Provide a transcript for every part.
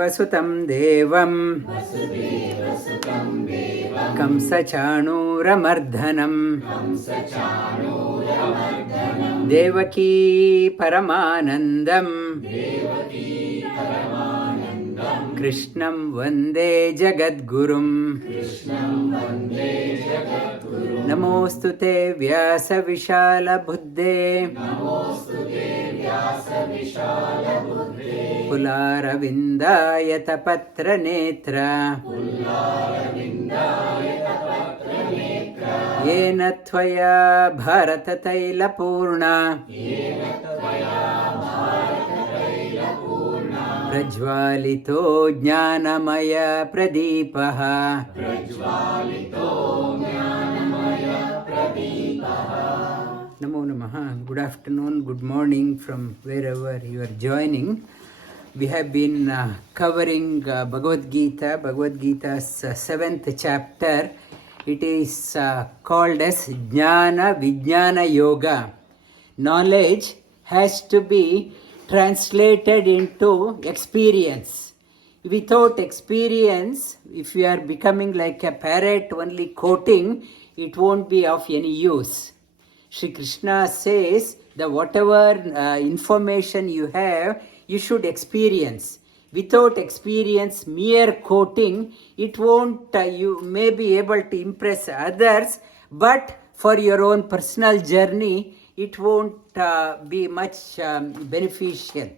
वसुदेवसुतं देवं कंसचाणूरमर्दनं देवकी परमानन्दं कृष्णं वन्दे जगद्गुरुं नमोऽस्तु ते व्यासविशालबुद्धे कुलारविन्दायतपत्रनेत्र येन त्वया भारततैलपूर्णा प्रज्वालितो ज्ञानमय प्रदीपः Namo Namaha. Good afternoon, good morning from wherever you are joining. We have been covering Bhagavad Gita, Bhagavad Gita's 7th chapter. It is called as Jnana Vijnana Yoga. Knowledge has to be translated into experience. Without experience, if you are becoming like a parrot only quoting, it won't be of any use. Shri Krishna says that whatever information you have, you should experience. Without experience, mere quoting, it won't, you may be able to impress others, but for your own personal journey, it won't be much beneficial.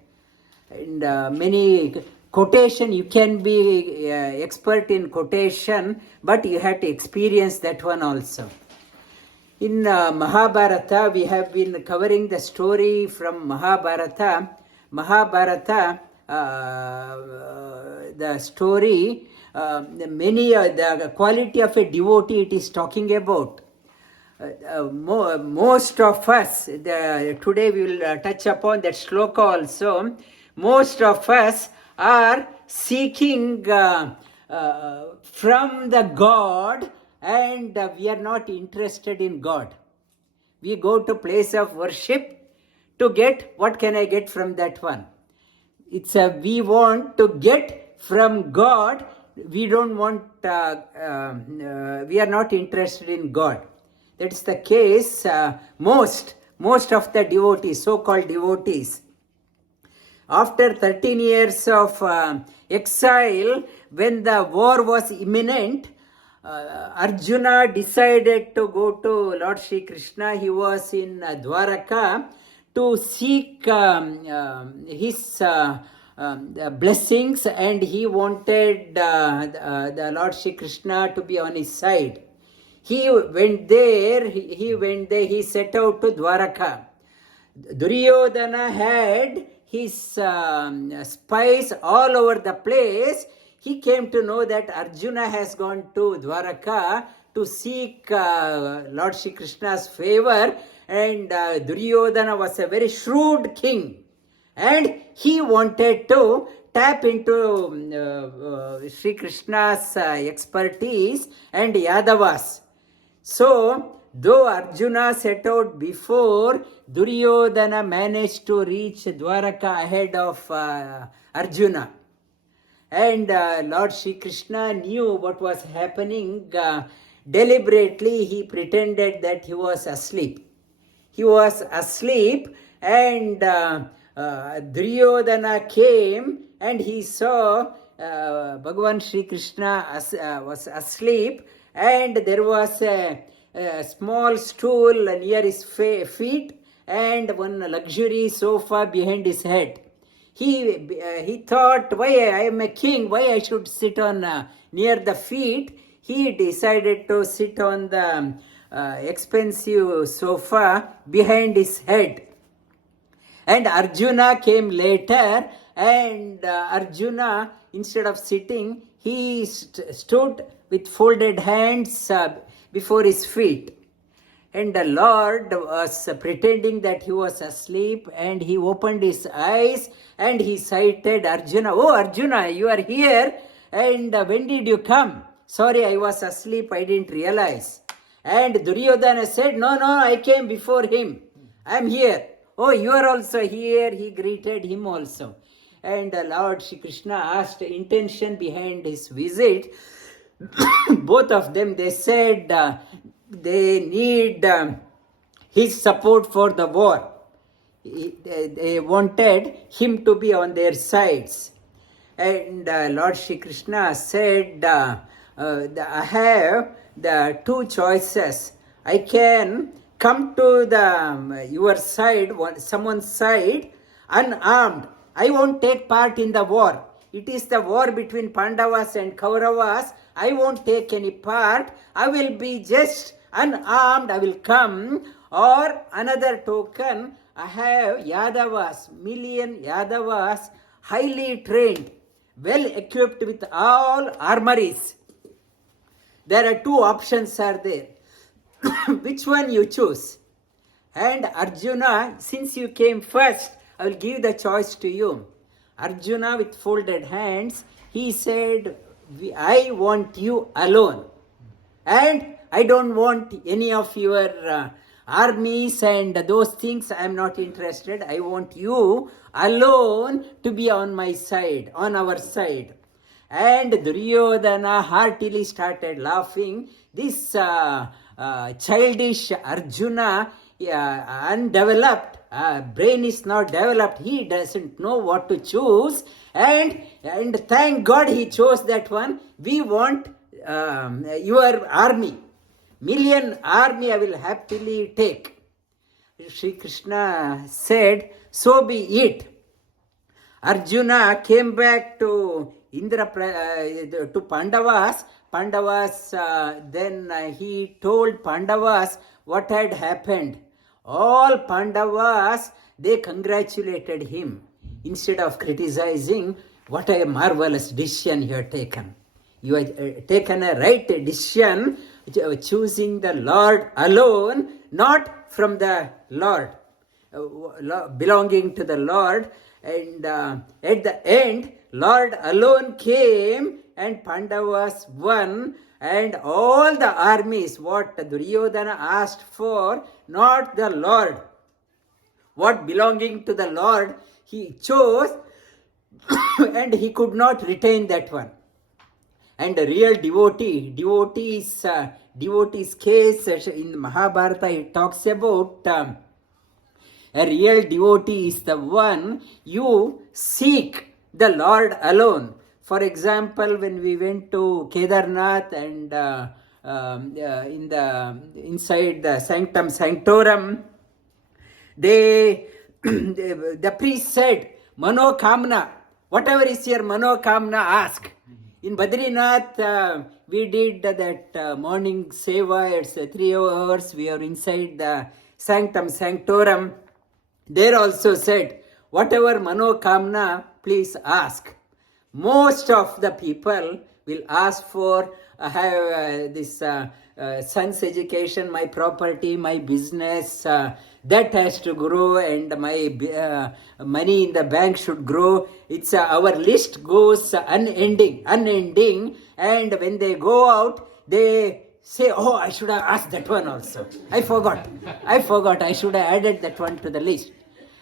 And many quotation, you can be expert in quotation, but you have to experience that one also. In Mahabharata, we have been covering the story from Mahabharata. Mahabharata, the story, the quality of a devotee it is talking about. Most of us, today we will touch upon that sloka also. Most of us are seeking from the God, and we are not interested in God. We go to place of worship to get, what can I get from that one? It's we want to get from God. We don't want, we are not interested in God. That's the case most of the devotees, so-called devotees. After 13 years of exile, when the war was imminent, Arjuna decided to go to Lord Shri Krishna. He was in Dwaraka to seek his blessings, and he wanted the Lord Shri Krishna to be on his side. He went there, he set out to Dwaraka. Duryodhana had his spies all over the place. He came to know that Arjuna has gone to Dwaraka to seek Lord Shri Krishna's favor, and Duryodhana was a very shrewd king, and he wanted to tap into Shri Krishna's expertise and Yadavas. So, though Arjuna set out before, Duryodhana managed to reach Dwaraka ahead of Arjuna. And Lord Shri Krishna knew what was happening. Deliberately, he pretended that he was asleep. He was asleep, and Duryodhana came, and he saw Bhagavan Shri Krishna was asleep, and there was a small stool near his feet and one luxury sofa behind his head. He thought, why I am a king, why I should sit on near the feet. He decided to sit on the expensive sofa behind his head. And Arjuna came later, and Arjuna, instead of sitting, he stood with folded hands before his feet. And the Lord was pretending that he was asleep, and he opened his eyes and he sighted Arjuna. Oh, Arjuna, you are here, and when did you come? Sorry, I was asleep, I didn't realize. And Duryodhana said, no, I came before him. I am here. Oh, you are also here. He greeted him also. and Lord Shri Krishna asked the intention behind his visit. Both of them, they said they need his support for the war. They wanted him to be on their sides. And Lord Shri Krishna said, I have the two choices. I can come to your side, someone's side, unarmed. I won't take part in the war. It is the war between Pandavas and Kauravas. I won't take any part. I will be just unarmed. I will come. Or another token, I have Yadavas, million Yadavas, highly trained, well equipped with all armories. There are two options are there. Which one you choose? And Arjuna, since you came first, I will give the choice to you. Arjuna, with folded hands, he said, I want you alone. And I don't want any of your armies and those things. I am not interested. I want you alone to be on my side, on our side. And Duryodhana heartily started laughing. This childish Arjuna, undeveloped, brain is not developed, he doesn't know what to choose, and thank God he chose that one. We want your army, million army I will happily take. Shri Krishna said, so be it. Arjuna came back to to Pandavas. Then he told Pandavas what had happened. All Pandavas, they congratulated him instead of criticizing. What a marvelous decision you have taken. You have taken a right decision, choosing the Lord alone, not from the Lord, belonging to the Lord. And at the end, Lord alone came and Pandavas won, and all the armies, what Duryodhana asked for, not the Lord. What belonging to the Lord, he chose and he could not retain that one. And a real devotee's case in Mahabharata, it talks about a real devotee is the one you seek the Lord alone. For example, when we went to Kedarnath and inside the sanctum sanctorum, the priest said, Mano Kamna, whatever is your Mano Kamna, ask. In Badrinath, we did that morning seva, it's 3 hours, we are inside the sanctum sanctorum. There also said, whatever Mano Kamna, please ask. Most of the people will ask for, have this son's education, my property, my business, that has to grow, and my money in the bank should grow. It's our list goes unending. And when they go out, they say, oh, I should have asked that one also. I forgot. I should have added that one to the list.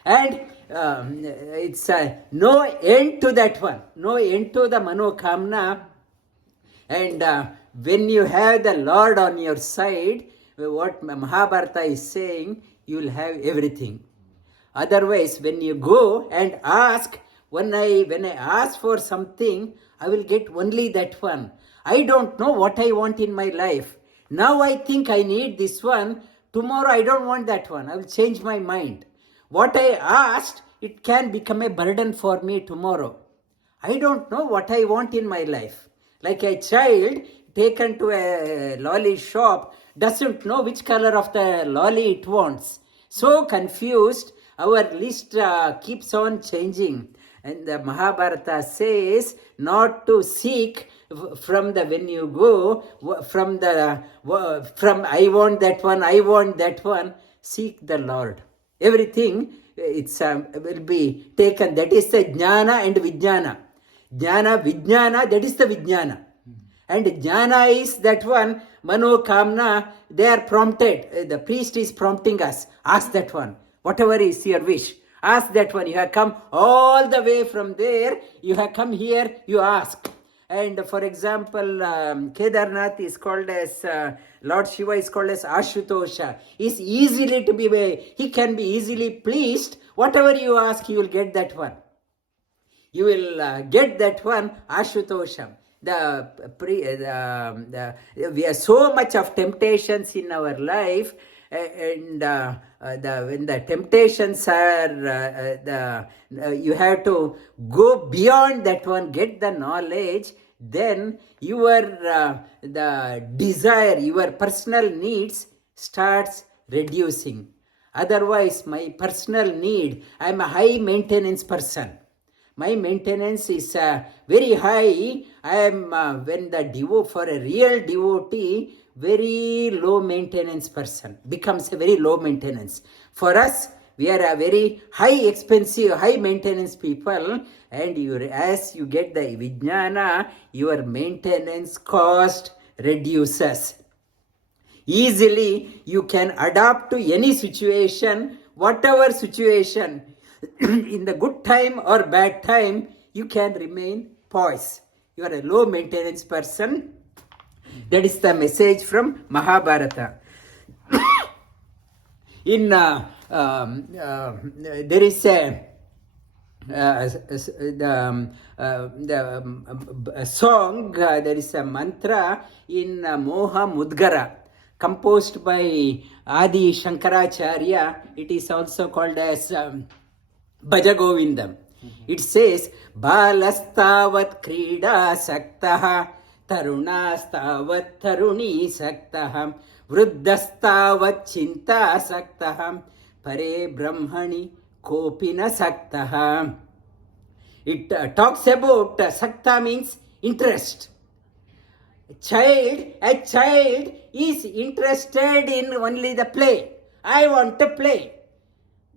And it's no end to that one. No end to the Mano Kamna. And when you have the Lord on your side, what Mahabharata is saying, you will have everything. Otherwise, when you go and ask, when I ask for something, I will get only that one. I don't know what I want in my life. Now I think I need this one. Tomorrow I don't want that one. I will change my mind. What I asked, it can become a burden for me tomorrow. I don't know what I want in my life. Like a child taken to a lolly shop doesn't know which color of the lolly it wants. So confused, our list keeps on changing. And the Mahabharata says not to seek from the, when you go, from I want that one, seek the Lord. Everything will be taken. That is the Jnana and Vijnana. Jnana, Vijnana, that is the Vijnana. And Jnana is that one, Mano Kamna, they are prompted. The priest is prompting us. Ask that one. Whatever is your wish. Ask that one. You have come all the way from there. You have come here. You ask. And for example, Kedarnath is called as, Lord Shiva is called as Ashutosha. He's easily to be, he can be easily pleased. Whatever you ask, you will get that one. You will get that one, Ashutosha. We have so much of temptations in our life, and when the temptations are, you have to go beyond that one, get the knowledge, then your the desire, your personal needs starts reducing. Otherwise, my personal need, I am a high maintenance person. My maintenance is very high. I am, when the for a real devotee, very low maintenance person, becomes a very low maintenance. For us, we are a very high expensive, high maintenance people, and as you get the vijnana, your maintenance cost reduces. Easily, you can adapt to any situation, whatever situation. In the good time or bad time, you can remain poised. You are a low maintenance person. That is the message from Mahabharata. In there is a song, there is a mantra in Moha Mudgara, composed by Adi Shankaracharya. It is also called as Bhaja Govindam. It says, bāla stāvat-krīḍāsaktaḥ, taruṇa stāvat-taruṇīsaktaḥ, vṛddha stāvat-chintāmagnaḥ, para-braman koapi saktaḥ. It talks about sakta means interest. A child is interested in only the play. I want to play.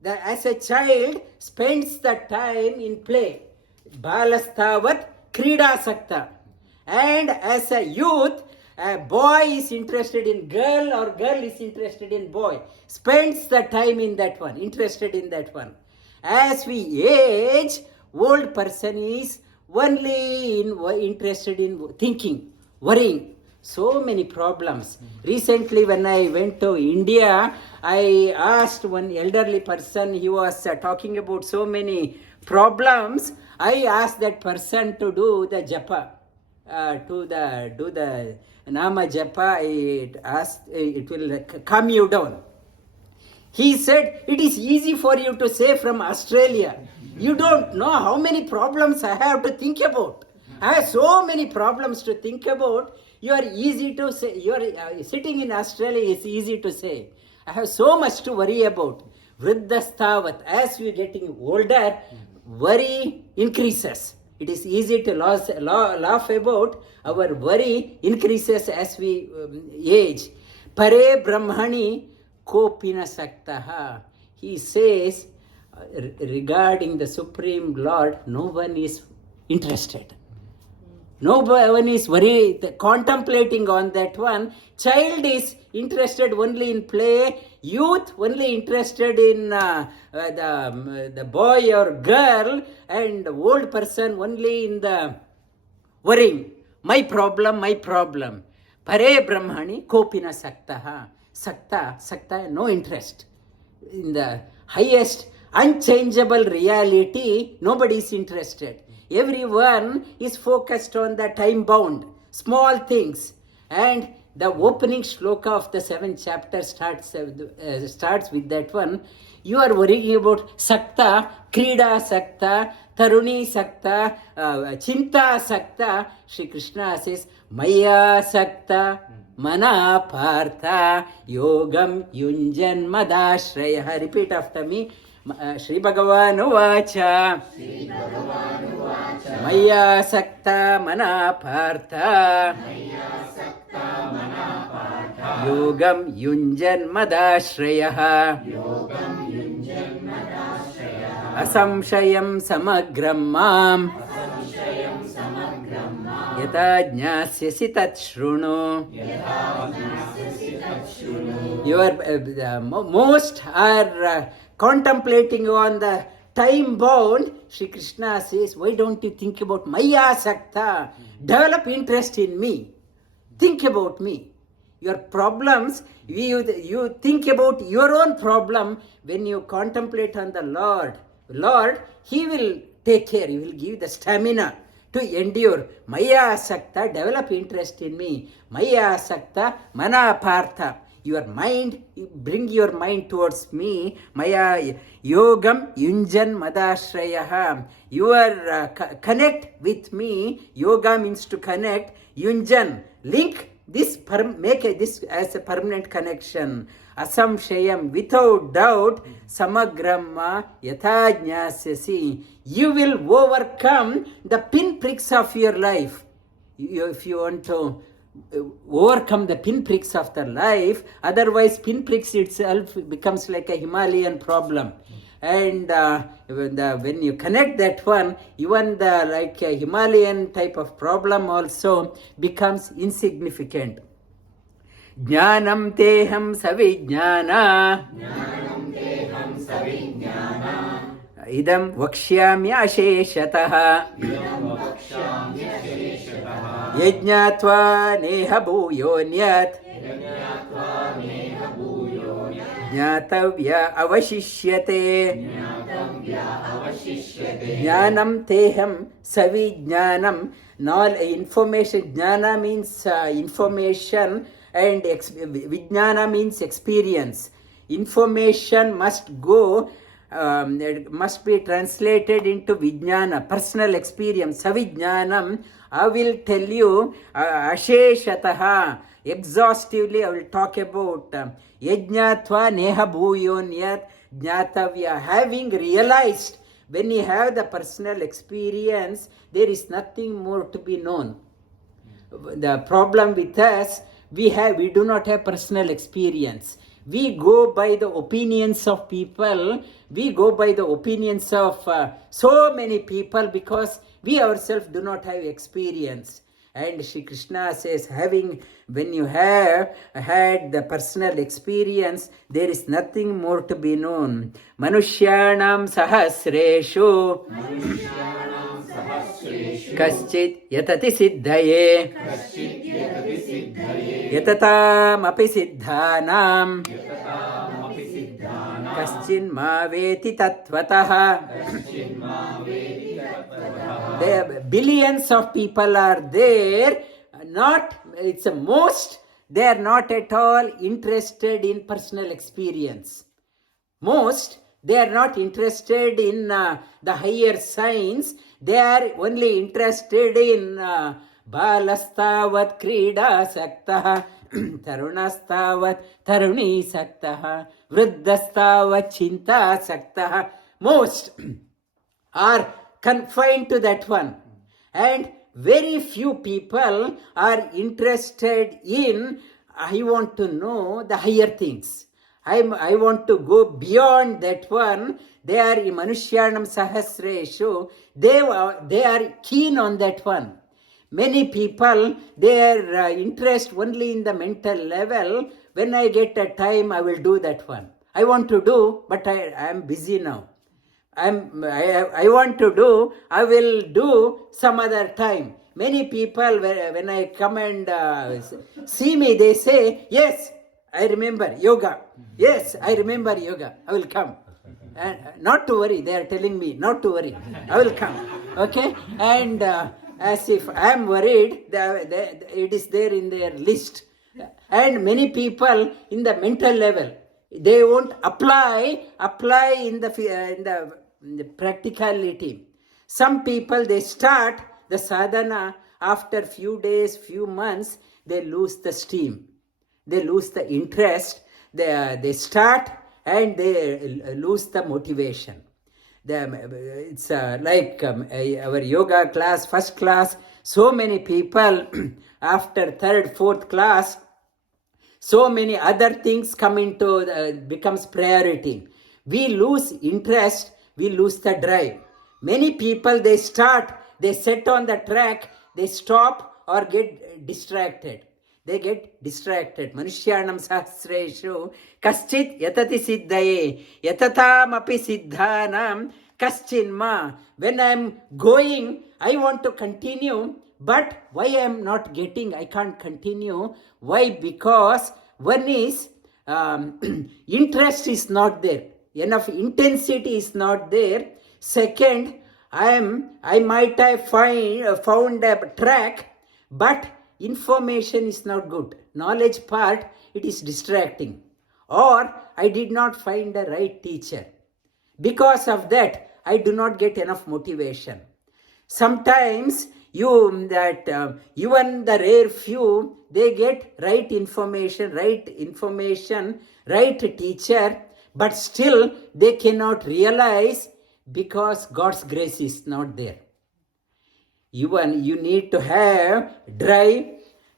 As a child spends the time in play. Bāla stāvat-krīḍāsaktaḥ. And as a youth, a boy is interested in girl or girl is interested in boy. Spends the time in that one, interested in that one. As we age, old person is only interested in thinking, worrying. So many problems. Recently, when I went to India, I asked one elderly person, he was talking about so many problems. I asked that person to do the japa, do the nama japa. It will calm you down. He said, it is easy for you to say from Australia. You don't know how many problems I have to think about. I have so many problems to think about. You are easy to say. You are sitting in Australia is easy to say. I have so much to worry about. Vṛddha stāvat. As we are getting older, worry increases. It is easy to laugh about. Our worry increases as we age. Para-braman koapi saktaḥ. He says, regarding the Supreme Lord, no one is interested. No one is worried, contemplating on that one. Child is interested only in play. Youth only interested in the boy or girl. And old person only in the worrying. My problem, my problem. Para-braman koapi saktaḥ. Sakta, no interest. In the highest unchangeable reality, nobody is interested. Everyone is focused on the time bound, small things. And the opening sloka of the 7th chapter starts with that one. You are worrying about sakta, krīḍāsaktaḥ, taruṇīsaktaḥ, stāvat-chintāmagnaḥ. Shri Krishna says, maya sakta mana partha yogam yunjan madashraya. Repeat after me. Shri Bhagavan Uvacha. Maya sakta mana partha yogam yunjan madashraya. Asamshayam samagram mam yata jñāsyasi tat shrunu. Your most are contemplating on the time bound, Shri Krishna says, why don't you think about maya sakta? Develop interest in me. Think about me. Your problems, you think about your own problem. When you contemplate on the Lord, He will take care. He will give the stamina to endure. Maya sakta, develop interest in me. Maya sakta, mana partha. Your mind, bring your mind towards me. Maya yogam yunjan madashrayah. You are connect with me. Yoga means to connect. Yunjan, link this, make this as a permanent connection. Asamshayam, without doubt, samagrama yathajnasyasi. You will overcome the pinpricks of your life. If you want to overcome the pinpricks of the life, otherwise pinpricks itself becomes like a Himalayan problem. And when you connect that one, even the like a Himalayan type of problem also becomes insignificant. Jnanam teham savijnana. Idam vakshyami asheshatah. Yajñātvā neha bhūyonyat. Jnātavya avashishyate. Jnanam teham savijnanam. Information. Jnana means information, and vijnana means experience. Information must go, must be translated into vijnana, personal experience. Savijnanam, I will tell you, asheshataha, exhaustively I will talk about yajñātvā neha bhūyonyat jnātavya. Having realized, when you have the personal experience, there is nothing more to be known. The problem with us, we do not have personal experience. We go by the opinions of people. We go by the opinions of so many people, because we ourselves do not have experience. And Shri Krishna says, when you have had the personal experience, there is nothing more to be known. Manushyanam sahasreshu kaschit yatati siddhaye yatatam api siddhanam kaschin ma veti tatvatah. Billions of people are there, they are not at all interested in personal experience. Most, they are not interested in the higher science. They are only interested in bāla stāvat krīḍāsaktaḥ, taruṇa taruṇīsaktaḥ, vṛddha stāvat-chintāmagnaḥ. Most are confined to that one, and very few people are interested in, I want to know the higher things. I want to go beyond that one. They are manushyanam sahasreshu. They are keen on that one. Many people, their interest only in the mental level. When I get a time, I will do that one. I want to do, but I am busy now. I want to do, I will do some other time. Many people, when I come and see me, they say, yes, I remember yoga. Yes, I remember yoga. I will come. And not to worry, they are telling me not to worry. I will come. Okay? And as if I am worried, it is there in their list. And many people in the mental level, they won't apply in the practicality. Some people, they start the sadhana, after few days, few months, they lose the steam. They lose the interest. They start and they lose the motivation. It's like our yoga class, first class, so many people after third, fourth class, so many other things come into, becomes priority. We lose interest, we lose the drive. Many people, they start, they set on the track, they stop or get distracted. they get distracted. Manushyanam sahasreshu kaschit yatati siddhaye yatatam api siddhanam kaschinma. When I am going, I want to continue, but why I am not getting, I can't continue. Why? Because one is interest is not there. Enough intensity is not there. Second, I might have found a track, but information is not good. Knowledge part, it is distracting. Or I did not find the right teacher. Because of that, I do not get enough motivation. Sometimes even the rare few, they get right information, right teacher, but still they cannot realize because God's grace is not there. Even you need to have drive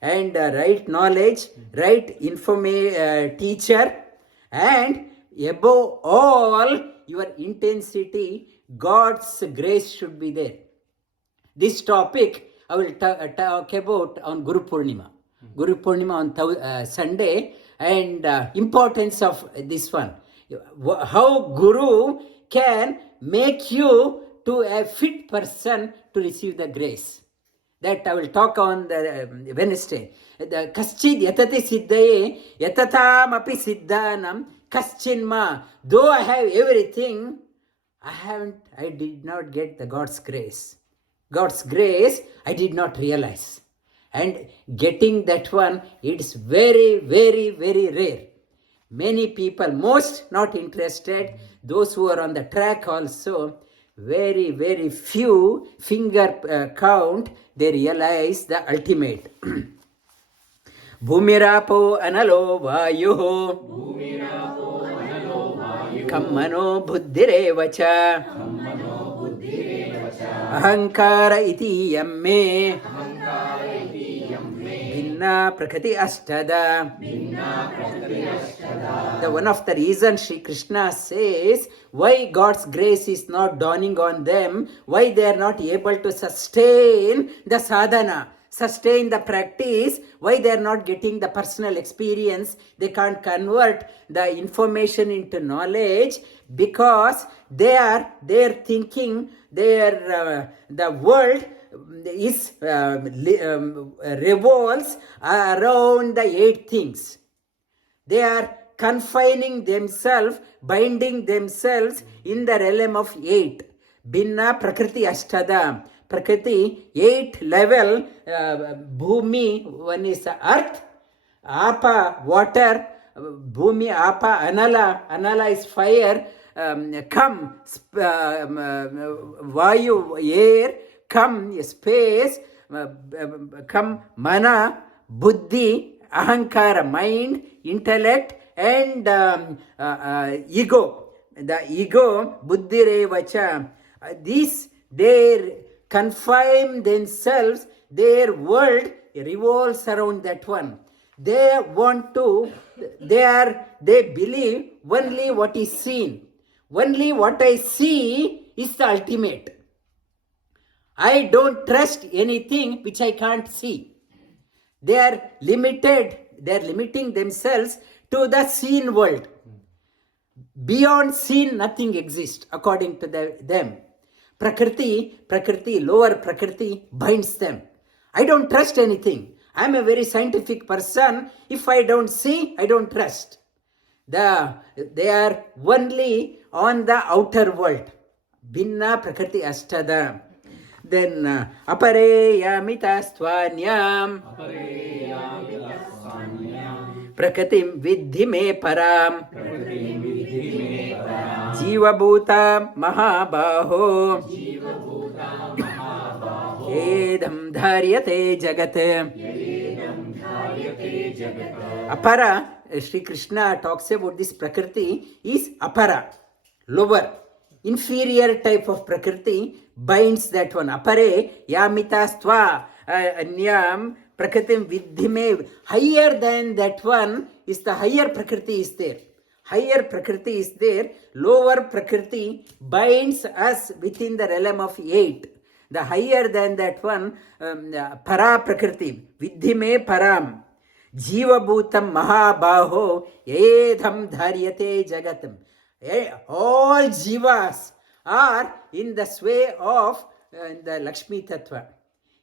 and right knowledge, right teacher, and above all, your intensity, God's grace should be there. This topic I will talk about on Guru Purnima. Guru Purnima on Sunday, and importance of this one. How Guru can make you to a fit person to receive the grace. That I will talk on the Wednesday. The kaschid yatati siddhaye yatatam api siddhanam kaschinma. Though I have everything, I did not get the God's grace. God's grace, I did not realize. And getting that one, it's very, very, very rare. Many people, most not interested, those who are on the track also, very, very few finger count, they realize the ultimate. Bhumirapo analo vayuho kammano buddhirevacha ahankara iti yamme bhinna prakriti ashtada. The one of the reasons Sri Krishna says why God's grace is not dawning on them, why they are not able to sustain the sadhana, sustain the practice, why they are not getting the personal experience, they can't convert the information into knowledge, because their thinking, the world is revolves around the 8 things. They are confining themselves, binding themselves in the realm of 8. Bhinna prakriti ashtada. Prakriti, 8 level. Bhumi, one is earth. Apa, water. Bhumi, apa, anala is fire. Kam, vayu, air. Kam, space. Kam, mana, buddhi, ahankara, mind, intellect, and ego. The ego, buddhirevacha. They confine themselves, their world revolves around that one. They believe only what is seen. Only what I see is the ultimate. I don't trust anything which I can't see. They are limiting themselves to the seen world. Beyond seen, nothing exists according to them. Prakriti, lower Prakriti binds them. I don't trust anything. I am a very scientific person. If I don't see, I don't trust. They are only on the outer world. Bhinna Prakriti Ashtada. Then apare yamitastvanyam prakatim vidhi me param jiva bhuta mahabaho edam dharyate jagat. Apara, Sri Krishna talks about this Prakriti, is apara, lower, inferior type of Prakriti, binds that one. Apare yamitastva anyam prakritim vidhime. Higher than that one is the higher Prakriti is there. Higher Prakriti is there. Lower Prakriti binds us within the realm of 8. The higher than that one, para Prakriti, vidhime param. Jivabhutam mahabaho edham dharyate jagatam. All jivas are in the sway of the Lakshmi Tattva.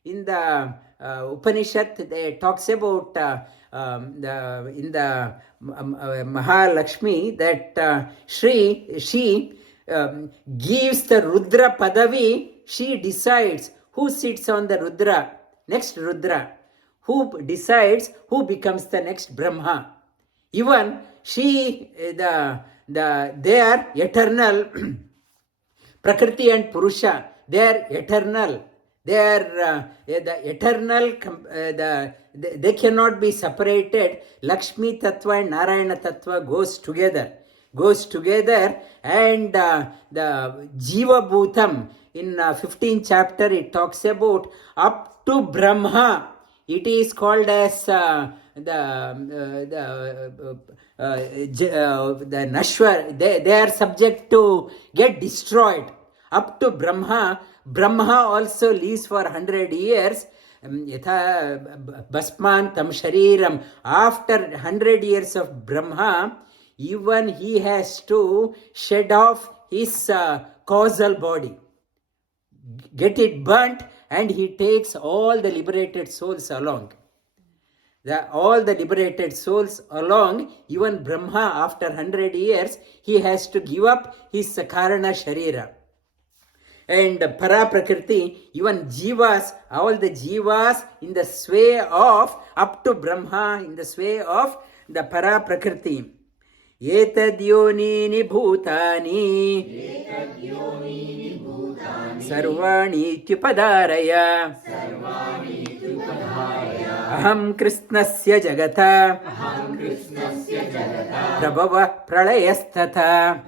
In the Upanishad, they talks about in the Mahalakshmi that she gives the Rudra Padavi. She decides who sits on the Rudra, next Rudra, who decides who becomes the next Brahma. Even they are eternal. Prakriti and Purusha, they are eternal. They are the eternal, they cannot be separated. Lakshmi Tattva and Narayana Tattva goes together, and the Jiva Bhutam, in 15th chapter, it talks about up to Brahma. It is called as the Nashwar. They are subject to get destroyed. Up to Brahma. Brahma also lives for 100 years. Yatha Basman Tam Shariram. After 100 years of Brahma, even he has to shed off his causal body, get it burnt, and he takes all the liberated souls along. All the liberated souls along, even Brahma, after 100 years, he has to give up his Karana Sharira. And para-prakriti, even jivas, all the jivas in the sway of, up to Brahma, in the sway of the para-prakriti. Etad yonini bhutani sarvani tyupadaraya aham krishnasya jagata prabhava pralayasthatha.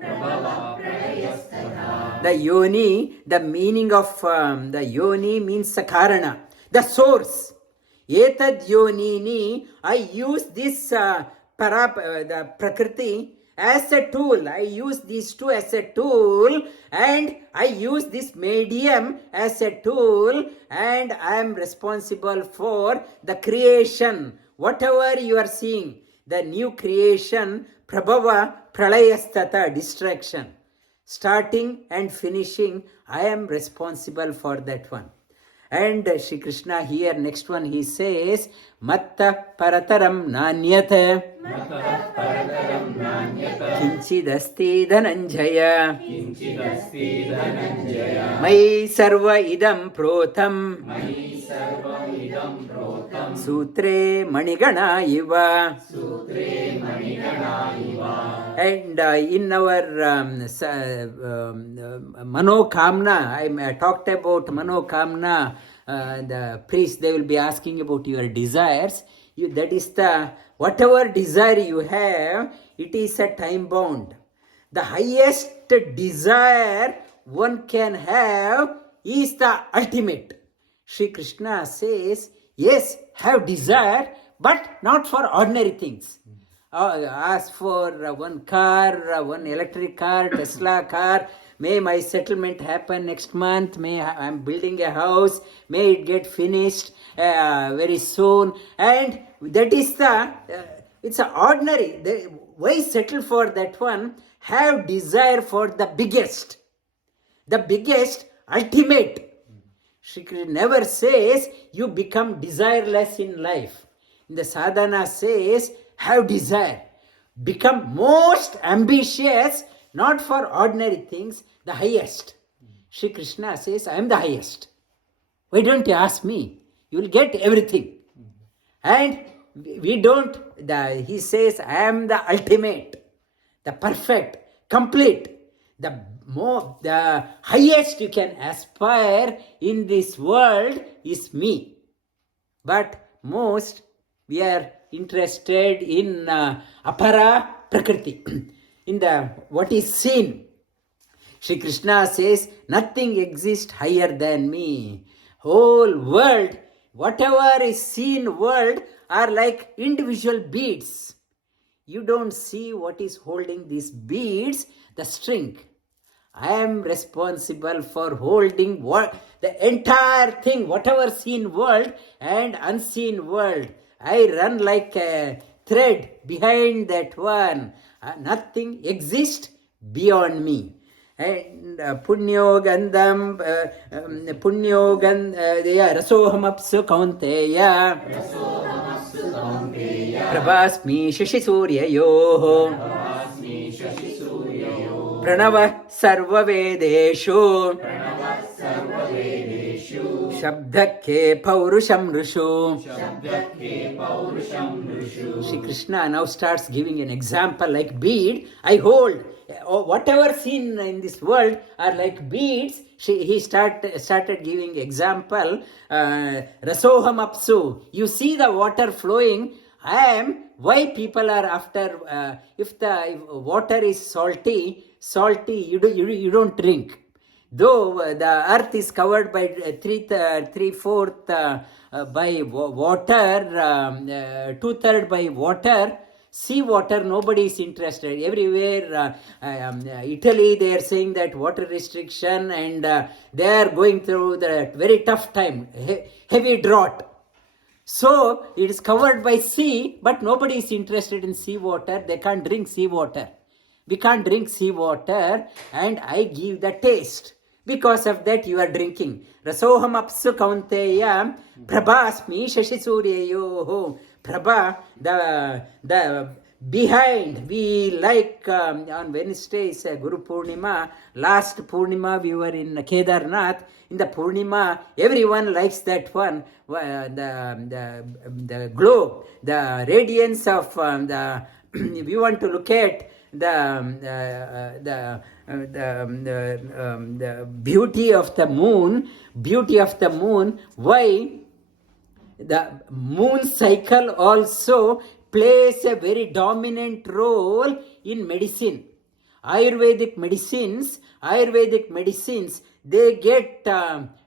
The yoni, the meaning of the yoni means the karana, the source. Etad yonini, I use this the prakriti as a tool. I use these two as a tool, and I use this medium as a tool, and I am responsible for the creation. Whatever you are seeing, the new creation, prabhava pralayastata, distraction. Starting and finishing, I am responsible for that one. And Shri Krishna here, next one, he says, Matta parataram nanyata kinchidasti dhananjaya mai sarva idam protham sutre manigana iva. And in our manokamna, I talked about manokamna. The priest, they will be asking about your desires. That is the, whatever desire you have, it is a time bound. The highest desire one can have is the ultimate. Shri Krishna says, yes, have desire, but not for ordinary things. Ask for one car, one electric car, Tesla car. May my settlement happen next month. May I'm building a house. May it get finished very soon. And that is it's an ordinary. Why settle for that one? Have desire for the biggest, ultimate. Shri Krishna never says you become desireless in life. In the sadhana says, have desire. Become most ambitious, not for ordinary things, the highest. Shri Krishna says, I am the highest. Why don't you ask me? You will get everything. And we don't, he says, I am the ultimate, the perfect, complete, the highest you can aspire in this world is me. But most, we are interested in apara prakriti, in the what is seen. Shri Krishna says, nothing exists higher than me. Whole world, whatever is seen world are like individual beads. You don't see what is holding these beads, the string. I am responsible for holding the entire thing, whatever seen world and unseen world. I run like a thread behind that one. Nothing exists beyond me. And punyo gandham rasohamapsu kaunteya prabhasmi shashisuryayoh pranava sarva vedeshu shabdake paurusham rushu. Shri Krishna now starts giving an example like bead. I hold. Whatever seen in this world are like beads. He started giving example. Rasoham apsu. You see the water flowing. I am. Why people are after? If water is salty, you don't drink. Though the earth is covered by three-fourth by water, 2/3 by water. Sea water, nobody is interested. Everywhere, Italy, they are saying that water restriction, and they are going through the very tough time, heavy drought. So it is covered by sea, but nobody is interested in sea water. They can't drink sea water. We can't drink sea water, and I give the taste. Because of that, you are drinking. Rasoham apsu kaunteya prabhasmi shashisuryayoh. Prabha, the behind. We like on Wednesdays, Guru Purnima. Last Purnima, we were in Kedarnath. In the Purnima, everyone likes that one. The glow, the radiance of we want to look at the beauty of the moon. Why? The moon cycle also plays a very dominant role in medicine. Ayurvedic medicines, they get,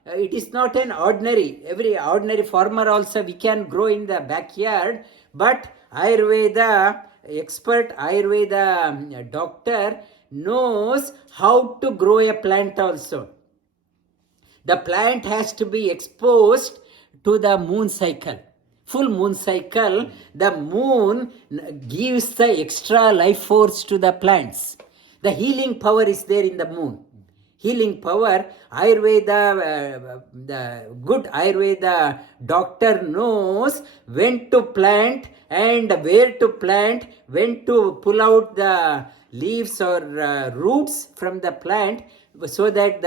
it is not an ordinary, every ordinary farmer also we can grow in the backyard, but Ayurveda expert, Ayurveda doctor knows how to grow a plant also. The plant has to be exposed to the moon cycle. Full moon cycle, the moon gives the extra life force to the plants. The healing power is there in the moon. Healing power, Ayurveda, the good Ayurveda doctor knows when to plant and where to plant, when to pull out the leaves or roots from the plant so that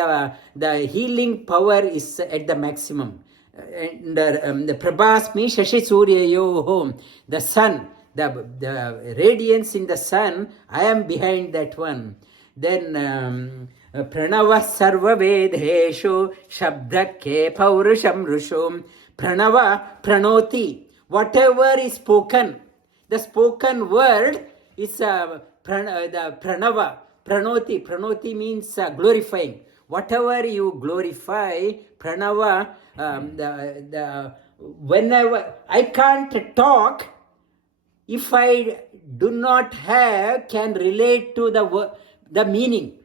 the healing power is at the maximum. And the prabhasmi shashisuryayoh, the sun, the radiance in the sun, I am behind that one. Then pranava sarva vedeshu shabdake paurusham rushum. Pranava pranoti. Whatever is spoken, the spoken word is the pranava. Pranoti means glorifying. Whatever you glorify, pranava, whenever I can't talk if I do not can relate to the meaning.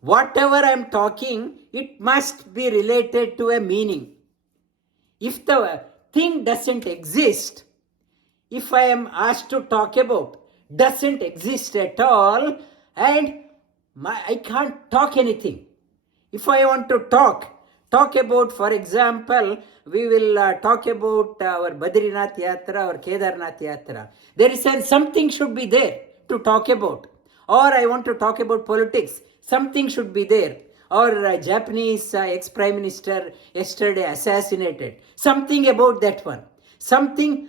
Whatever I am talking, it must be related to a meaning. If the thing doesn't exist, if I am asked to talk about, doesn't exist at all, and I can't talk anything. If I want to talk about, for example, we will talk about our Badrinath Yatra or Kedarnath Yatra. There is something should be there to talk about. Or I want to talk about politics. Something should be there. Or Japanese ex-prime minister yesterday assassinated. Something about that one. Something,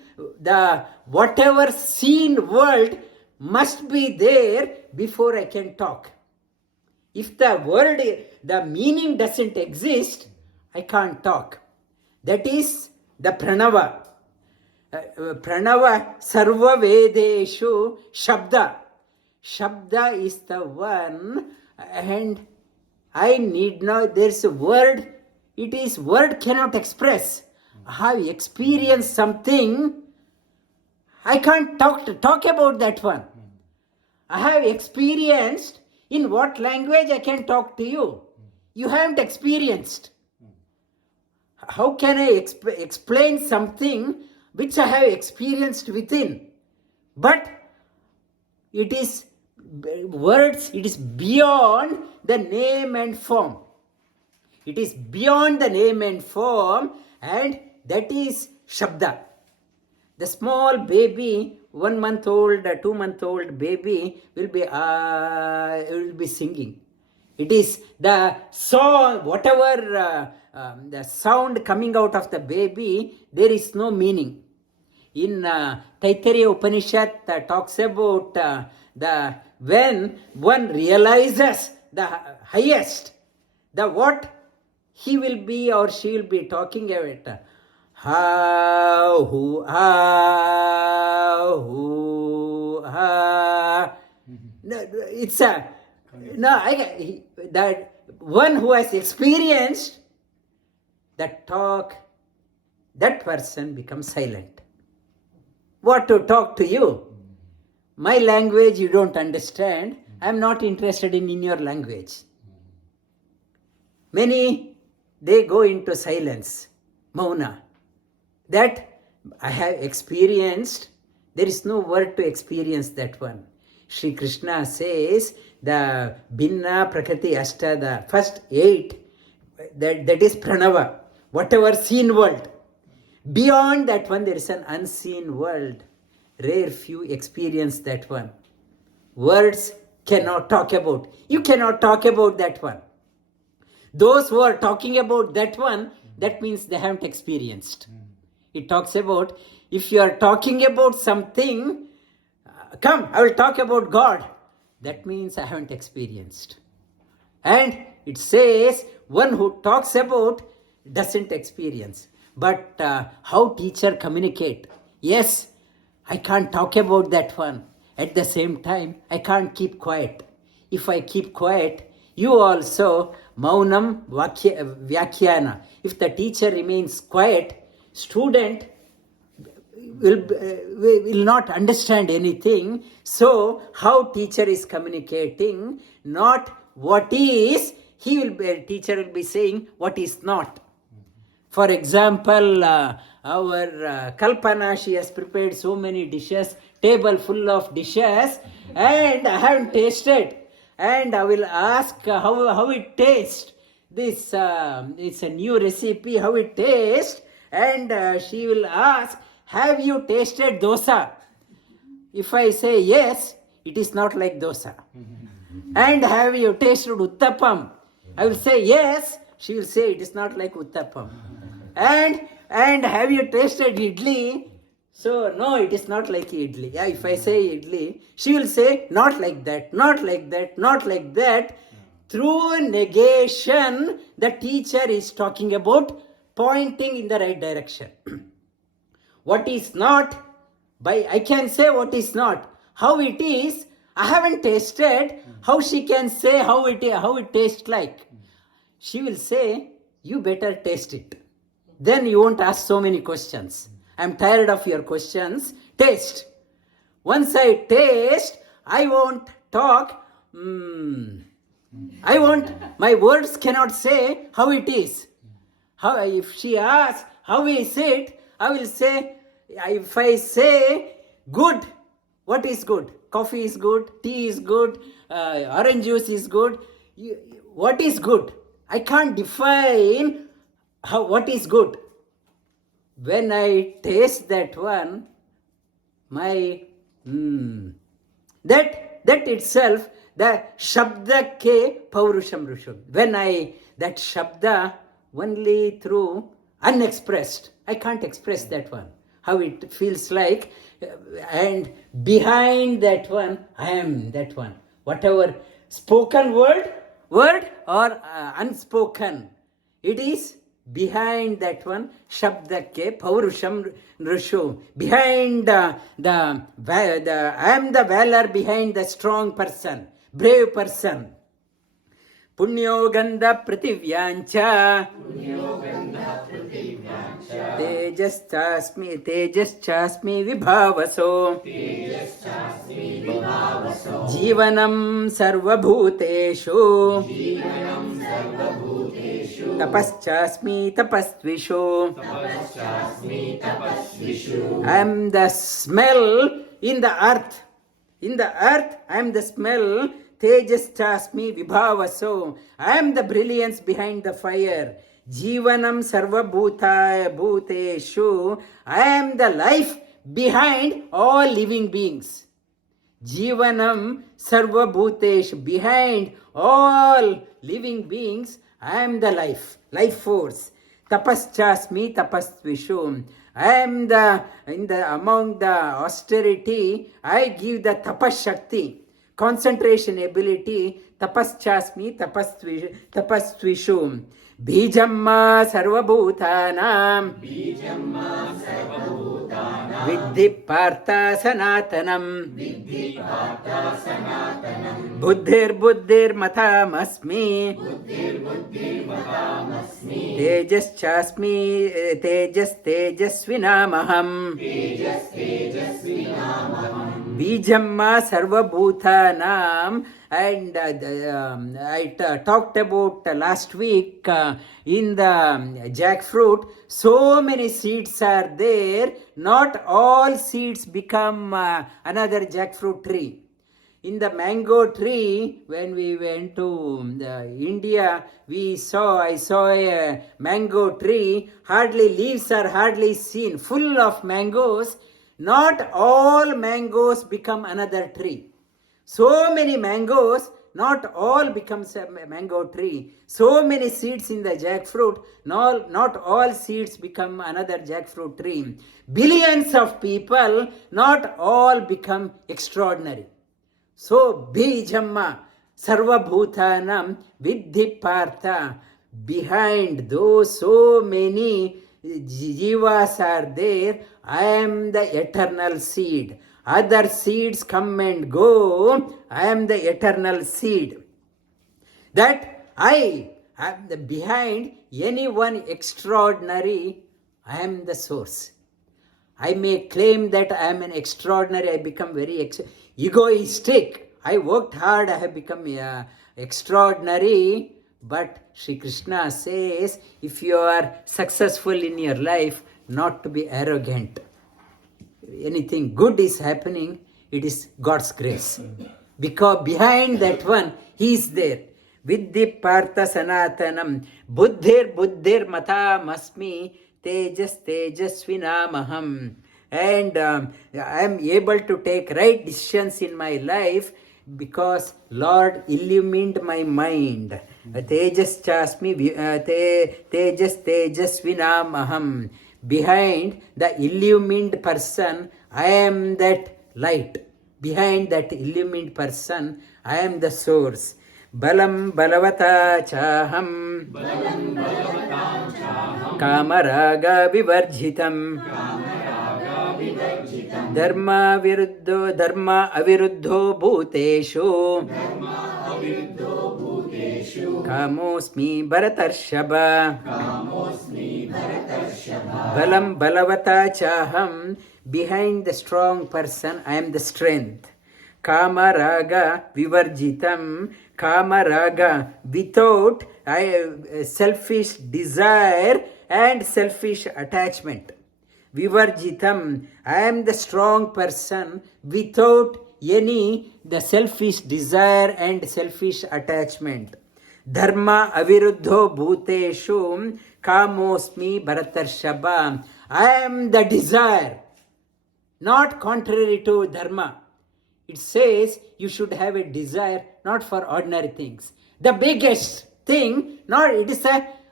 whatever seen world must be there before I can talk. If the meaning doesn't exist, I can't talk. That is the pranava. Pranava sarva vedeshu shabda. Shabda is the one, and I need not, there's a word, word cannot express. I have experienced something, I can't talk about that one. I have experienced, in what language I can talk to you? You haven't experienced. How can I explain something which I have experienced within. But it is words, it is beyond the name and form. It is beyond the name and form, and that is Shabda. The small baby, 1 month old, 2 month old baby will be singing. It is the song, whatever the sound coming out of the baby, there is no meaning. In Taittiriya Upanishad talks about when one realizes the highest, the what he will be or she will be talking about. Ha, hu, ha, hu, ha. No, it's a that one who has experienced that talk, that person becomes silent. What to talk to you? My language you don't understand. I'm not interested in your language. Many, they go into silence, mauna. That I have experienced. There is no word to experience that one. Sri Krishna says the Bhinna Prakriti Ashta, the first 8, that is Pranava, whatever seen world. Beyond that one, there is an unseen world. Rare few experience that one. Words cannot talk about. You cannot talk about that one. Those who are talking about that one, that means they haven't experienced. It talks about, if you are talking about something, come, I will talk about God. That means I haven't experienced. And it says, one who talks about doesn't experience. But how teacher communicate? Yes, I can't talk about that one. At the same time, I can't keep quiet. If I keep quiet, you also, maunam vyakhyana. If the teacher remains quiet, student will not understand anything. So, how teacher is communicating, not what is, teacher will be saying what is not. For example, our Kalpana, she has prepared so many dishes, table full of dishes, and I haven't tasted. And I will ask how it tastes. This it's a new recipe, how it tastes. And she will ask, have you tasted dosa? If I say yes, it is not like dosa. And have you tasted uttapam? I will say yes, she will say it is not like uttapam. And have you tasted idli? So no, it is not like idli. Yeah, if I say idli, she will say not like that, not like that, not like that. Through negation, the teacher is talking about pointing in the right direction. What is not, I can say what is not. How it is, I haven't tasted. How she can say how it tastes like? She will say, you better taste it. Then you won't ask so many questions. I'm tired of your questions. Taste. Once I taste, I won't talk. My words cannot say how it is. If she asks, how is it? I will say, if I say good, what is good? Coffee is good, tea is good, orange juice is good. What is good? I can't define what is good. When I taste that one, that itself, the shabda ke paurusham rusham. When that shabda only through unexpressed, I can't express that one. How it feels like, and behind that one, I am that one. Whatever spoken word or unspoken, it is behind that one, shabdake paurusham rushu. Behind I am the valor behind the strong person, brave person. Punyo gandha prativyancha तेजश्चास्मि विभावसो जीवनं सर्वभूतेषु तपश्चास्मि तपस्विषु I am the smell in the earth. In the earth, I am the smell. Tejaschasmi vibhavaso. I am the brilliance behind the fire. Jivanam sarvabhutaya bhuteshu. I am the life behind all living beings. Jivanam sarvabhuteshu. Behind all living beings, I am the life force. Tapaschasmi tapasvishu. I am among the austerity, I give the tapas shakti, concentration ability, tapaschasmi tapasvishu. Bijamma sarvabhutanam Viddhi partha sanatanam Buddhir matamasmi Tejasvinamaham Bijamma sarvabhutanam. And I talked about last week in the jackfruit, so many seeds are there. Not all seeds become another jackfruit tree. In the mango tree, when we went to India, I saw a mango tree. Leaves are hardly seen, full of mangoes. Not all mangoes become another tree. So many mangoes, not all becomes a mango tree. So many seeds in the jackfruit, not all seeds become another jackfruit tree. Billions of people, not all become extraordinary. So, Bijamma, Sarvabhutanam, Viddhi Partha, behind those so many jivas are there, I am the eternal seed. Other seeds come and go. I am the eternal seed. That I am behind anyone extraordinary. I am the source. I may claim that I am an extraordinary. I become very egoistic. I worked hard. I have become extraordinary. But Sri Krishna says, if you are successful in your life, not to be arrogant. Anything good is happening, it is God's grace. Because behind that one, He is there. Viddhi partha sanatanam buddhir matamasmi tejasvinamaham. And I am able to take right decisions in my life because Lord illumined my mind. Tejasvinamaham. Behind the illumined person, I am that light. Behind that illumined person, I am the source. Balam balavata chaham Kamaraga vivarjitam Dharma aviruddho bhuteshu Kamosmi bharatarshaba Balam balavata chaham. Behind the strong person, I am the strength. Kama raga vivarjitam. Kama raga, without selfish desire and selfish attachment. Vivarjitam, I am the strong person without the selfish desire and selfish attachment. Dharma aviruddho bhuteshu kamosmi bharatarshaba. I am the desire, not contrary to dharma. It says you should have a desire not for ordinary things. The biggest thing, it is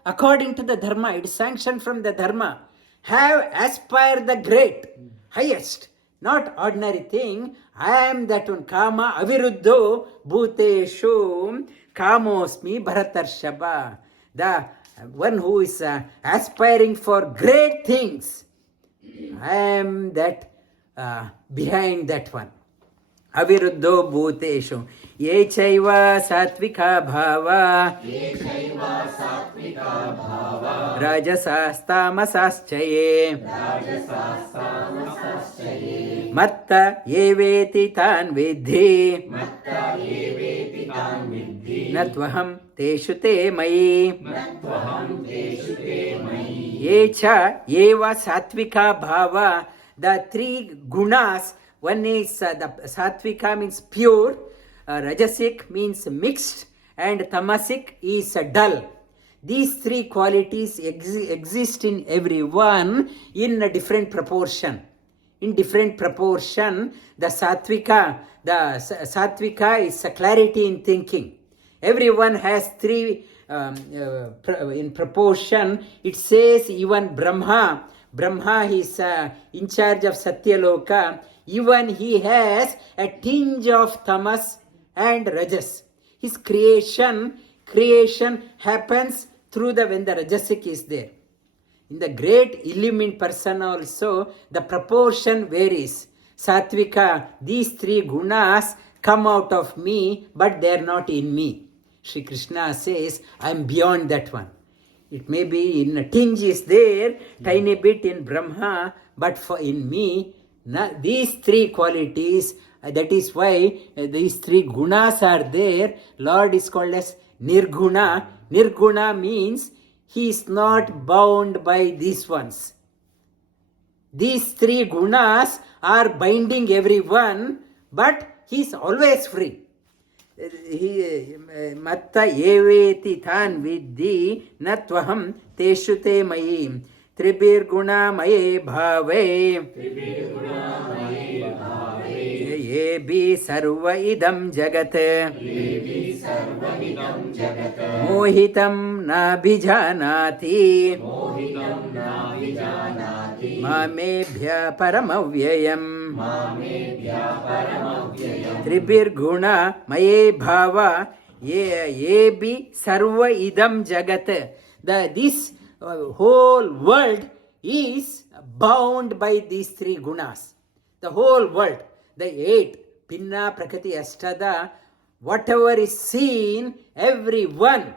according to the dharma, it is sanctioned from the dharma. Aspire the great, highest, not ordinary thing. I am that one. Kama aviruddho bhuteshu kamosmi bharatarshaba. The one who is aspiring for great things. I am that behind that one. अविरुद्धो भूतेषु ये चैव सात्विका भावा राजसास्तामसाश्च ये मत्त एवेति तान् विद्धि न त्वहं तेषु ते मयि ये च एव सात्विका भावा. The three gunas, one is the satvika means pure, rajasic means mixed, and tamasic is dull. These three qualities exist in everyone in a different proportion. In different proportion, the satvika is a clarity in thinking. Everyone has three in proportion. It says even Brahma is in charge of Satyaloka. Even he has a tinge of tamas and rajas. His creation happens through when the rajasic is there. In the great illumined person also, the proportion varies. Satvika, these three gunas come out of me, but they are not in me. Shri Krishna says, I am beyond that one. It may be in a tinge is there, tiny bit in Brahma, but in me, these three qualities, that is why these three gunas are there. Lord is called as Nirguna. Nirguna means he is not bound by these ones. These three gunas are binding everyone, but he is always free. Matta eveti tan vidhi natvaham teshu te mayi tribir guna maye bhave ye bi sarva idam jagat mohitam nabhijanati mamebhya paramavyayam Tribirguna maye bhava ye bi sarva idam jagat. This whole world is bound by these three gunas. The whole world, the 8, Pinna Prakriti Ashtada, whatever is seen, everyone,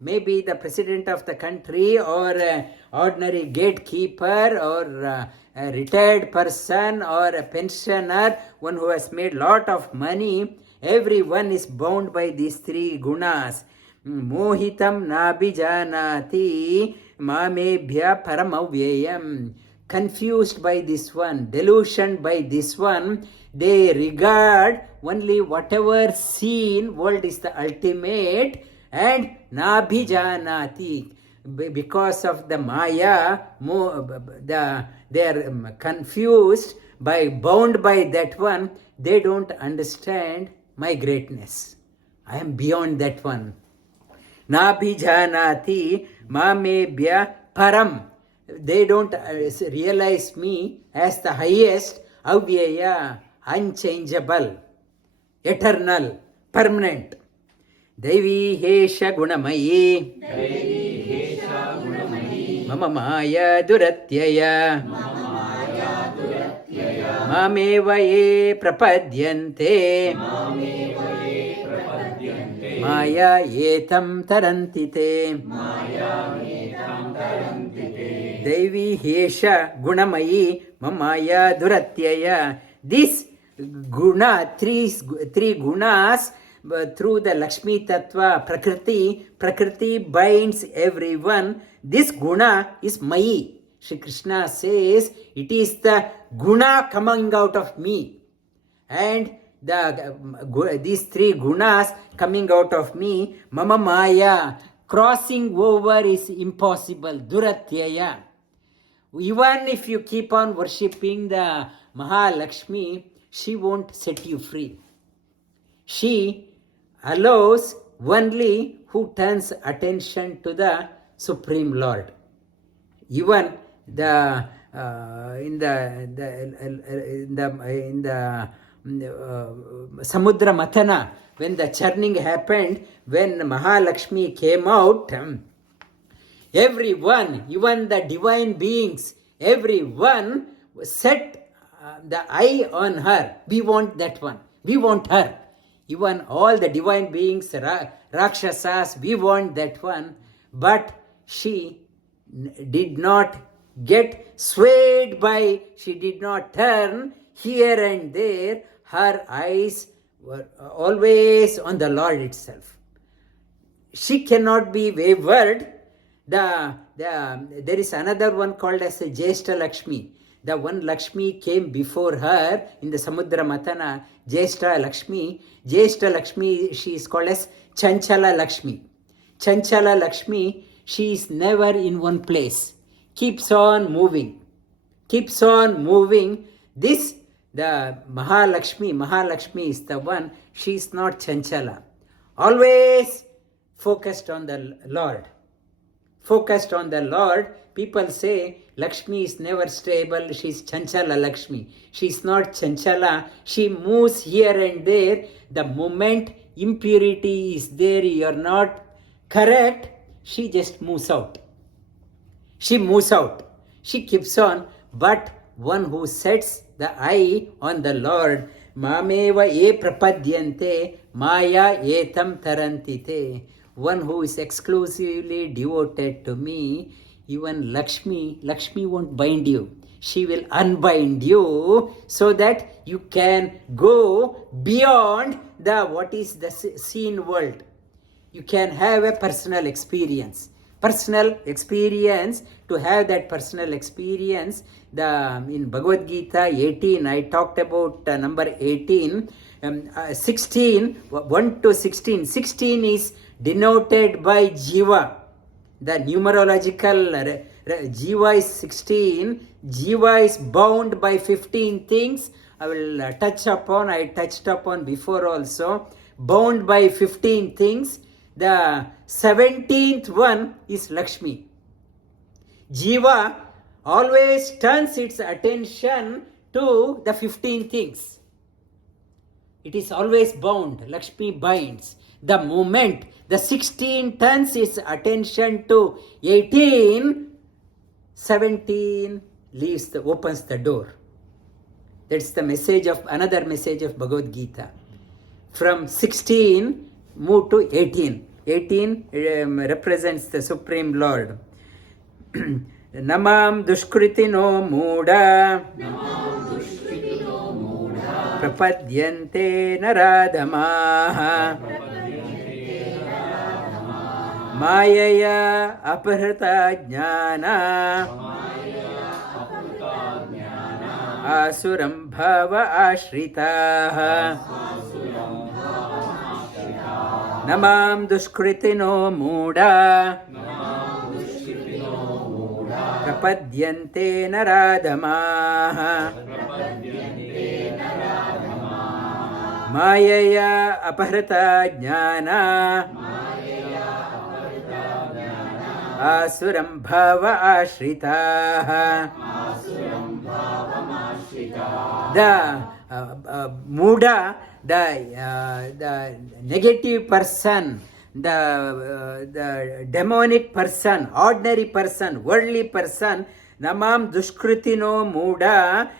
maybe the president of the country or ordinary gatekeeper or a retired person or a pensioner, one who has made lot of money, everyone is bound by these three gunas. Mohitam nabhijanati mamebhya paramavyayam. Confused by this one, delusioned by this one, they regard only whatever seen, world is the ultimate, and nabhijanati. Because of the maya, they are confused, bound by that one. They don't understand my greatness. I am beyond that one. Nabhijanati mamebhya param. They don't realize me as the highest, avyaya, unchangeable, eternal, permanent. Devi hesha gunamayi mama maya duratyaya mameva ye prapadyante maya yetam tarantite. Devi hesha gunamayi mamaya duratyaya. This guna, three gunas, through the Lakshmi Tattva, Prakriti binds everyone. This guna is mayi. Shri Krishna says, it is the guna coming out of me. And these three gunas coming out of me, mama maya, crossing over is impossible. Duratyaya. Even if you keep on worshipping the Mahalakshmi, she won't set you free. She allows only who turns attention to the Supreme Lord. Even in the Samudra Mathana, when the churning happened, when Mahalakshmi came out, everyone, even the divine beings, everyone set the eye on her. We want that one. We want her. Even all the divine beings, Rakshasas, we want that one. But she did not get swayed by, she did not turn here and there. Her eyes were always on the Lord itself. She cannot be wavered. There is another one called as a Jyeshta Lakshmi. The one Lakshmi came before her in the Samudra Matana, Jyeshta Lakshmi. Jyeshta Lakshmi, she is called as Chanchala Lakshmi. Chanchala Lakshmi, she is never in one place. Keeps on moving. Keeps on moving. This, the Mahalakshmi is the one, she is not Chanchala. Always focused on the Lord. Focused on the Lord. People say Lakshmi is never stable. She is Chanchala Lakshmi. She is not Chanchala. She moves here and there. The moment impurity is there, you are not correct, she just moves out. She moves out. She keeps on. But one who sets the eye on the Lord, Mameva e prapadyante maya etam tarantite. One who is exclusively devoted to me, even Lakshmi won't bind you. She will unbind you so that you can go beyond what is the seen world. You can have a personal experience. Personal experience, to have that personal experience, in Bhagavad Gita 18, I talked about number 18, 16, 1 to 16. 16 is denoted by Jiva. The numerological Jiva is 16. Jiva is bound by 15 things. I touched upon before also. Bound by 15 things. The 17th one is Lakshmi. Jiva always turns its attention to the 15 things. It is always bound. Lakshmi binds. The moment the 16 turns its attention to 18, 17 opens the door. That's the another message of Bhagavad Gita. From 16, move to 18. 18 represents the Supreme Lord. Namam dushkritino muda prapadyante naradamaha mayaya aparata jnana asuram bhava ashritaha. Namam dushkritino muda prapadyante naradamaha mayaya aparata jnana asuram bhava ashritaha. The muda, the negative person, the demonic person, ordinary person, worldly person, namam dushkritino muda,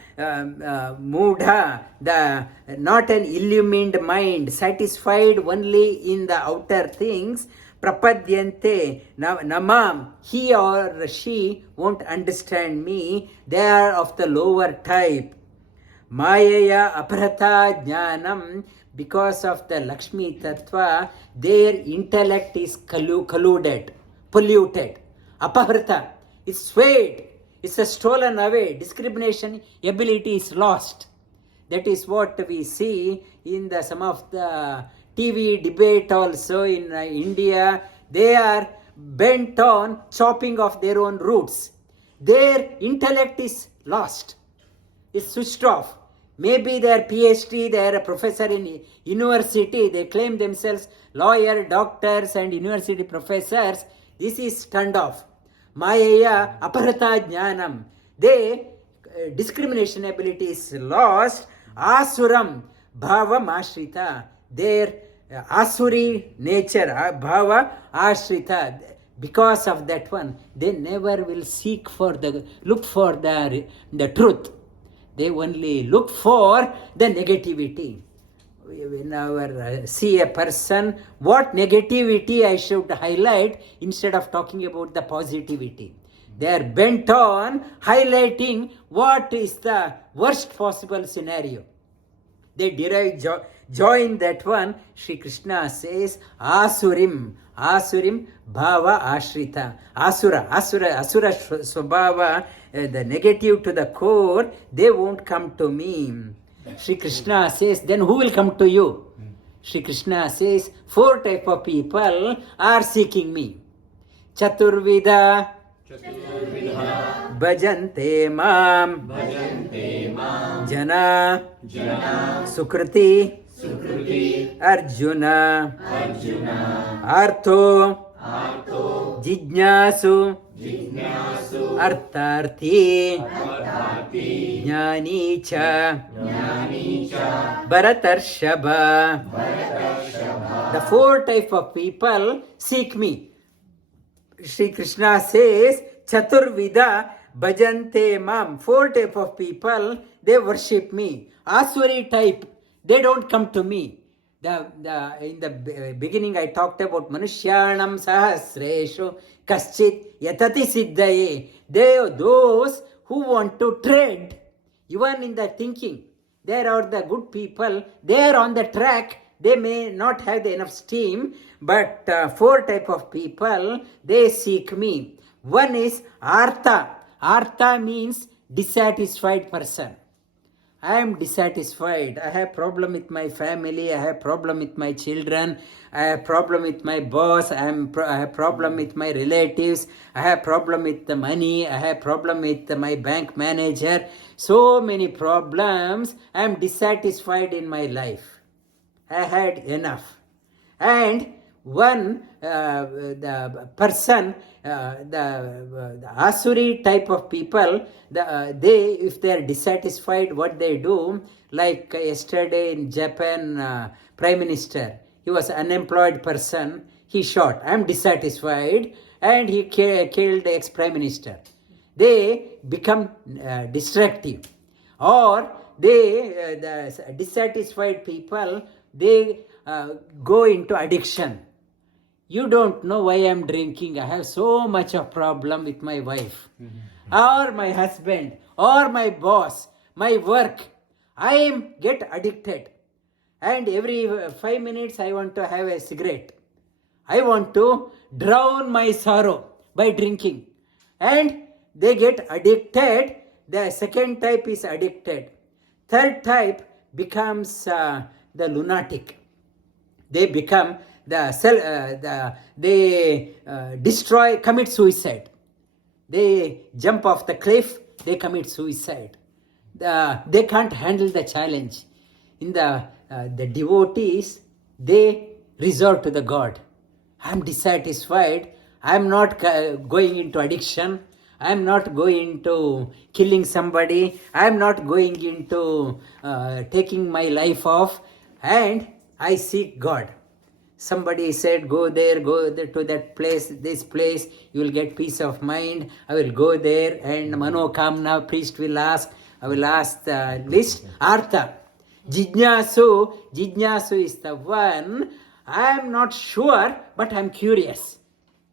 the not an illumined mind, satisfied only in the outer things, prapadyante, namam, he or she won't understand me, they are of the lower type. Mayaya aparata jnanam, because of the Lakshmi Tattva, their intellect is polluted. Aparata, it's swayed, it's stolen away, discrimination ability is lost. That is what we see in some of the TV debate also in India. They are bent on chopping off their own roots. Their intellect is lost, is switched off. Maybe they are PhD, they are a professor in university, they claim themselves lawyer, doctors and university professors. This is turned off. Mayaya aparata jnanam. Discrimination ability is lost. Asuram bhava ashrita. Their asuri nature, bhava ashrita. Because of that one, they never will look for the truth. They only look for the negativity. whenever see a person, what negativity I should highlight instead of talking about the positivity. They are bent on highlighting what is the worst possible scenario. They derive joy in that one. Shri Krishna says, Asurim bhava ashrita. Asura swabhava, the negative to the core, they won't come to me. Shri Krishna says, then who will come to you? Shri Krishna says, 4 types of people are seeking me. Chaturvida bhajante mam jana sukriti arjuna artho jijnasu artharthi jnani cha bharatarshaba. The 4 types of people seek me. Shri Krishna says, Chaturvida bhajante mam. 4 types of people, they worship me. Asuri type, they don't come to me. In the beginning I talked about Manushyanam Sahasreshu Kaschit Yatati Siddhaye. Those who want to tread, even in the thinking, there are the good people, they are on the track. They may not have enough steam, but 4 types of people, they seek me. One is Artha. Artha means dissatisfied person. I am dissatisfied. I have problem with my family. I have problem with my children. I have problem with my boss. I have problem with my relatives. I have problem with the money. I have problem with my bank manager. So many problems. I am dissatisfied in my life. I had enough. And one, the person, the Asuri type of people, if they are dissatisfied, what they do, like yesterday in Japan, Prime Minister, he was an unemployed person, he shot, I am dissatisfied, and he killed the ex-Prime Minister. They become destructive. Or the dissatisfied people, they go into addiction. You don't know why I'm drinking. I have so much of problem with my wife, or my husband, or my boss, my work. I get addicted. And every 5 minutes I want to have a cigarette. I want to drown my sorrow by drinking. And they get addicted. The second type is addicted. Third type becomes the lunatic. They become commit suicide. They jump off the cliff, they commit suicide. They can't handle the challenge. In the devotees, they resort to the God. I'm dissatisfied. I'm not going into addiction. I'm not going into killing somebody. I'm not going into taking my life off. And I seek God. Somebody said, go there to that place, this place, you will get peace of mind. I will go there, and Manokamna priest will ask, I will ask the list. Artha. Jijnasu is the one, I am not sure, but I am curious.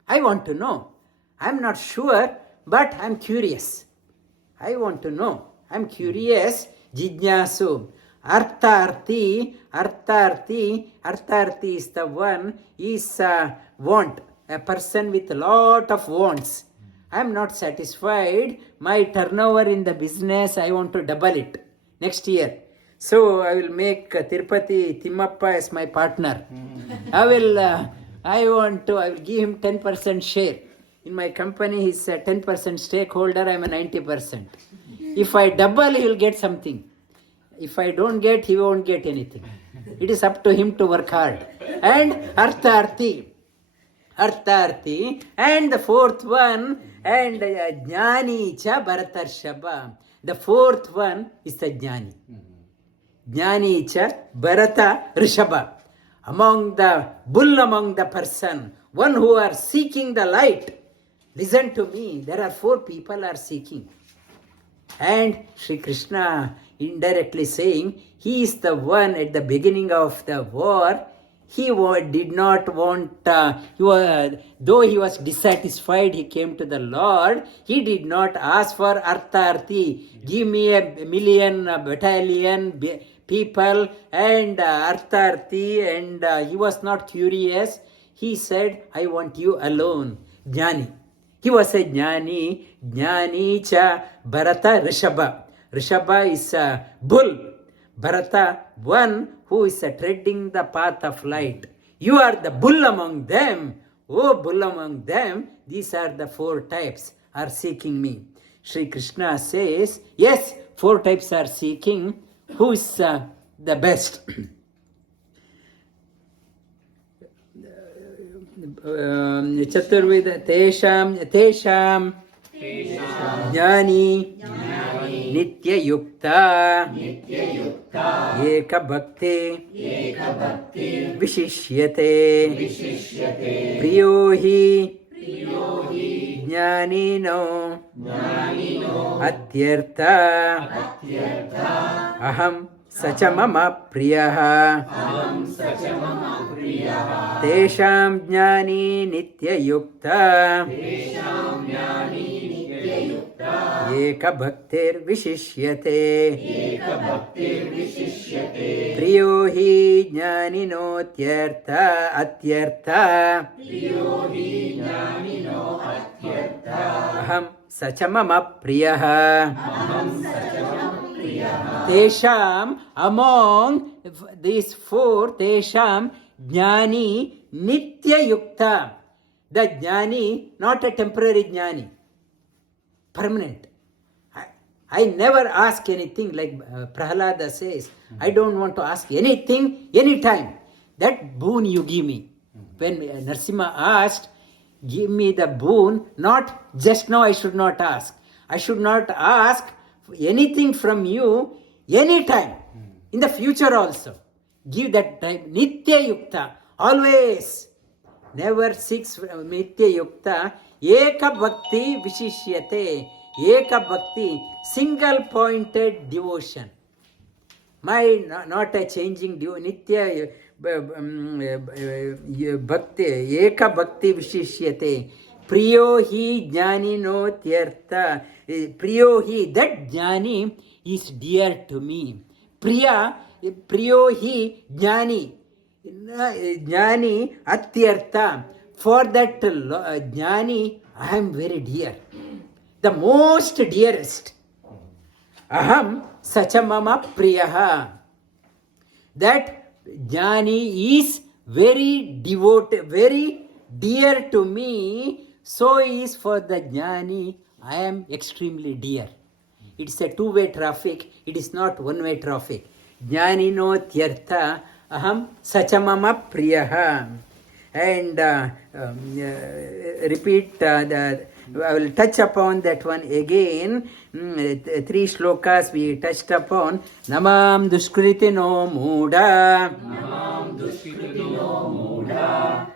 I want to know. I am not sure, but I am curious. I want to know. I am curious. Jijnasu. Artharthi is the one, is want, a person with a lot of wants. I am not satisfied. My turnover in the business, I want to double it next year. So I will make Tirupati Timmappa as my partner. I will give him 10% share. In my company, he's a 10% stakeholder, I am a 90%. If I double, he will get something. If I don't get, he won't get anything. It is up to him to work hard. And Artharthi. And the fourth one, and Jnani cha Bharatarshaba. The fourth one is the Jnani. Jnani cha Bharata Rishabha. Among the person, one who are seeking the light. Listen to me, there are 4 people are seeking. And Sri Krishna indirectly saying, he is the one at the beginning of the war. He did not want, though he was dissatisfied, he came to the Lord. He did not ask for artharthi. Give me a million battalion people and artharthi, and he was not curious. He said, I want you alone. Jnani. He was a Jnani. Jnani cha Bharata Rishabha. Rishabha is a bull. Bharata, one who is treading the path of light. You are the bull among them. Oh, bull among them. These are the 4 types are seeking me. Sri Krishna says, yes, 4 types are seeking. Who is the best? Chaturveda tesham Jnani Nitya Yukta Eka Bhakti Vishishyate Priyohi Jnanino Atyartha Aham Sachamama Priyaha Tesham Jnani Nitya Yukta Eka Bhaktir Vishishyate Priyohi Jnanino Atyartha Aham Sachamama Priyaha Tesham, among these 4, Tesham Jnani Nitya Yukta. The Jnani, not a temporary Jnani, permanent. I never ask anything, like Prahlada says, I don't want to ask anything, anytime. That boon you give me. When Narasimha asked, give me the boon, not just now I should not ask. I should not ask anything from you anytime, in the future also. Give that time. Nitya Yukta, always. Never seeks Nitya Yukta. Eka Bhakti Vishishyate. Eka Bhakti, single pointed devotion. Not a changing Nitya Bhakti. Eka Bhakti Vishishyate. Priyo hi Jnani no tyartha. Priyo hi, that Jnani is dear to me. Priyo hi Jnani. Jnani atyartha. For that Jnani, I am very dear. The most dearest. Aham sachamama priyaha. That Jnani is very devoted, very dear to me. So is for the Jnani, I am extremely dear. It's a 2-way traffic. It is not 1-way traffic. Jnani no tyartha aham sachamama priyaha. And repeat, I will touch upon that one again. 3 slokas we touched upon. Namam duskritino muda. Namam duskritino muda.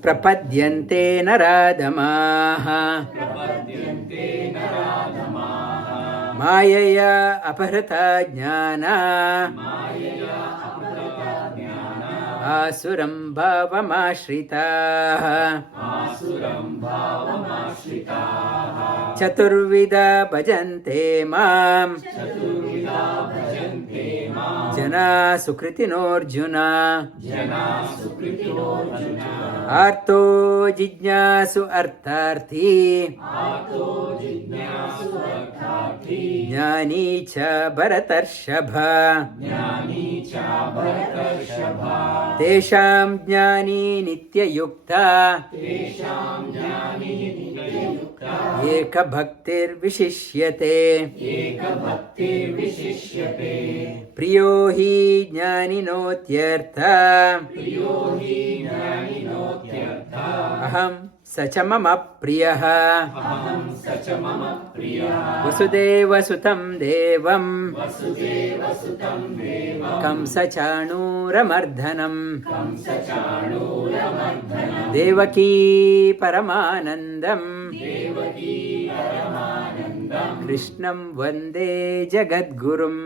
Prapadyante naradamaha. Prapadyante naradamaha. Mayaya aparata jnana. Mayaya aparata jnana. Asuram bhavamashritah. Asuram bhavamashritah. Chaturvida bhajante mam. Chaturvida bhajante mam. Jana sukritinorjuna. Jana sukritinorjuna. Arto jijnasu artharthi. Arto jijnasu artharthi. Jnani cha bharatarshava. Jnani cha bharatarshava. Tesham jnani nitya yukta. Tesham jnani nitya yukta. Eka bhaktir vishishyate. Eka bhaktir vishishyate. Priyo hi jnani no tyartha. Priyo hi jnani no tyartha. ಅಹಂ ಸ ಚ ಮಮ ಪ್ರಿಯಃ ವಸುದೇವಸುತಂ ದೇವಂ ಕಂಸ ಚಾಣೂರಮರ್ಧನಂ ದೇವಕೀ ಪರಮಾನಂದಂ ಕೃಷ್ಣಂ ವಂದೇ ಜಗದ್ಗುರುಂ